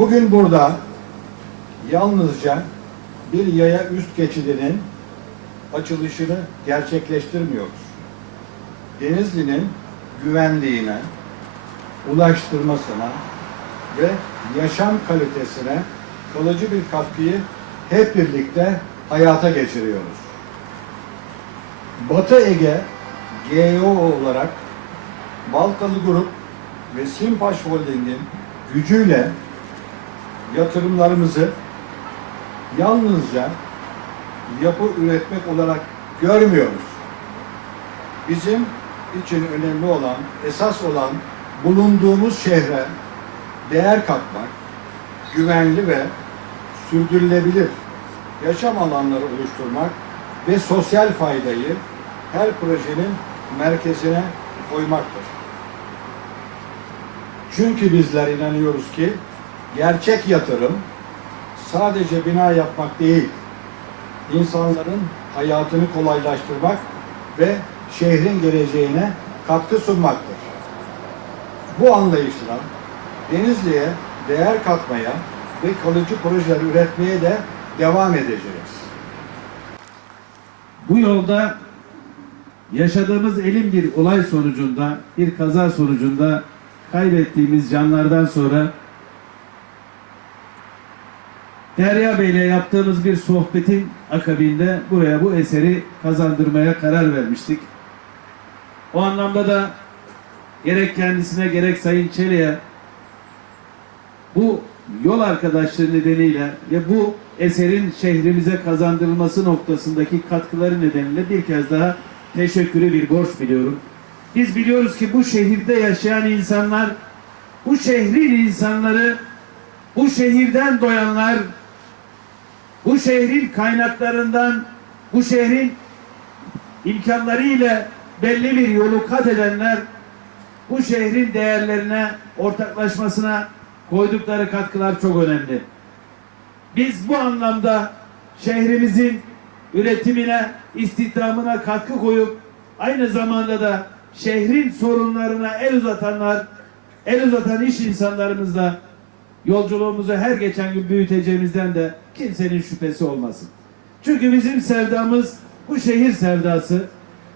Bugün burada yalnızca bir yaya üst geçidinin açılışını gerçekleştirmiyoruz. Denizli'nin güvenliğine, ulaştırmasına ve yaşam kalitesine kalıcı bir katkıyı hep birlikte hayata geçiriyoruz. Batı Ege GEO olarak Baltalı Grup ve Simpaş Holding'in gücüyle yatırımlarımızı yalnızca yapı üretmek olarak görmüyoruz. Bizim için önemli olan, esas olan bulunduğumuz şehre değer katmak, güvenli ve sürdürülebilir yaşam alanları oluşturmak ve sosyal faydayı her projenin merkezine koymaktır. Çünkü bizler inanıyoruz ki gerçek yatırım sadece bina yapmak değil, insanların hayatını kolaylaştırmak ve şehrin geleceğine katkı sunmaktır. Bu anlayışla Denizli'ye değer katmaya ve kalıcı projeler üretmeye de devam edeceğiz. Bu yolda yaşadığımız elin bir olay sonucunda, bir kaza sonucunda kaybettiğimiz canlardan sonra Derya Bey ile yaptığımız bir sohbetin akabinde buraya bu eseri kazandırmaya karar vermiştik. O anlamda da gerek kendisine gerek Sayın Çelik'e bu yol arkadaşlığı nedeniyle ve bu eserin şehrimize kazandırılması noktasındaki katkıları nedeniyle bir kez daha teşekkürü bir borç biliyorum. Biz biliyoruz ki bu şehirde yaşayan insanlar, bu şehrin insanları, bu şehirden doyanlar, bu şehrin kaynaklarından, bu şehrin imkanları ile belli bir yolu kat edenler, bu şehrin değerlerine, ortaklaşmasına koydukları katkılar çok önemli. Biz bu anlamda şehrimizin üretimine, istihdamına katkı koyup aynı zamanda da şehrin sorunlarına el uzatanlar, el uzatan iş insanlarımızla yolculuğumuzu her geçen gün büyüteceğimizden de kimsenin şüphesi olmasın. Çünkü bizim sevdamız bu şehir sevdası.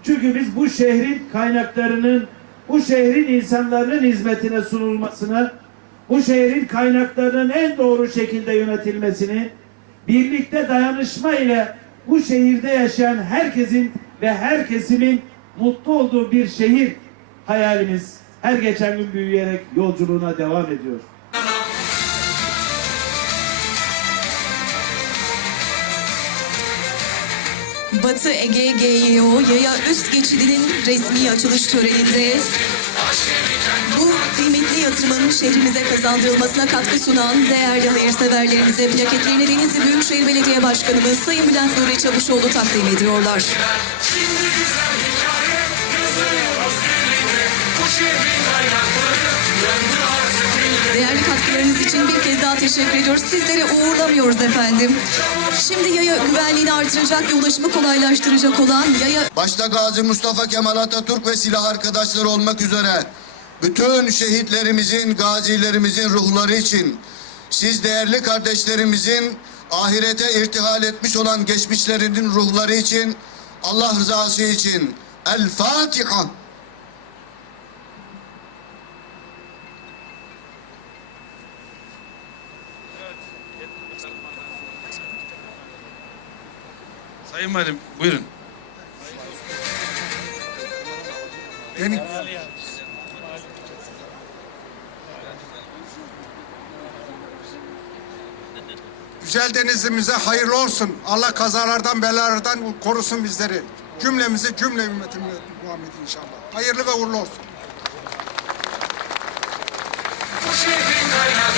Çünkü biz bu şehrin kaynaklarının, bu şehrin insanların hizmetine sunulmasına, bu şehrin kaynaklarının en doğru şekilde yönetilmesini, birlikte dayanışma ile bu şehirde yaşayan herkesin ve her kesimin mutlu olduğu bir şehir hayalimiz her geçen gün büyüyerek yolculuğuna devam ediyor. Batı Ege GYO Yaya Üst Geçidi'nin resmi açılış töreninde bu kıymetli yatırımın şehrimize kazandırılmasına katkı sunan değerli hayırseverlerimize plaketlerini Denizli Büyükşehir Belediye Başkanımız Sayın Bülent Nuri Çavuşoğlu takdim ediyorlar. Değerli katkılarınız için bir kez daha teşekkür ediyoruz. Sizleri uğurlamıyoruz efendim. Şimdi yaya güvenliğini artıracak ve ulaşımı kolaylaştıracak olan yaya Başta Gazi Mustafa Kemal Atatürk ve silah arkadaşları olmak üzere bütün şehitlerimizin, gazilerimizin ruhları için siz değerli kardeşlerimizin ahirete irtihal etmiş olan geçmişlerinin ruhları için Allah rızası için El Fatiha. Sayın Valim buyurun. Benim... Güzel denizimize hayırlı olsun. Allah kazalardan belalardan korusun bizleri. Cümlemizi cümle ümmetimize Muhammed inşallah. Hayırlı ve uğurlu olsun. Bu şehrin kaynağı.